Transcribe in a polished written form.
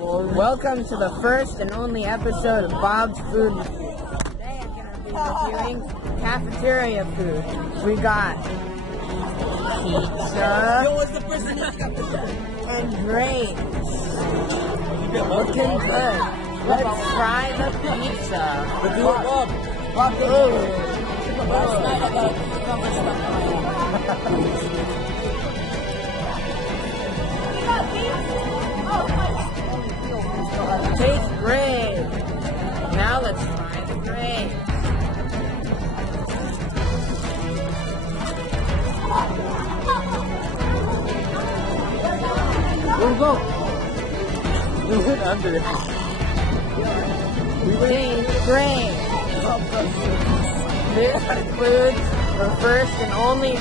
Welcome to the first and only episode of Bob's Food Review. Today I'm going to be reviewing cafeteria food. We got pizza and grapes. Looking good. Let's try the pizza. Tastes great. Now let's try the grapes. Go. We went under it. Tastes great. This includes the first and only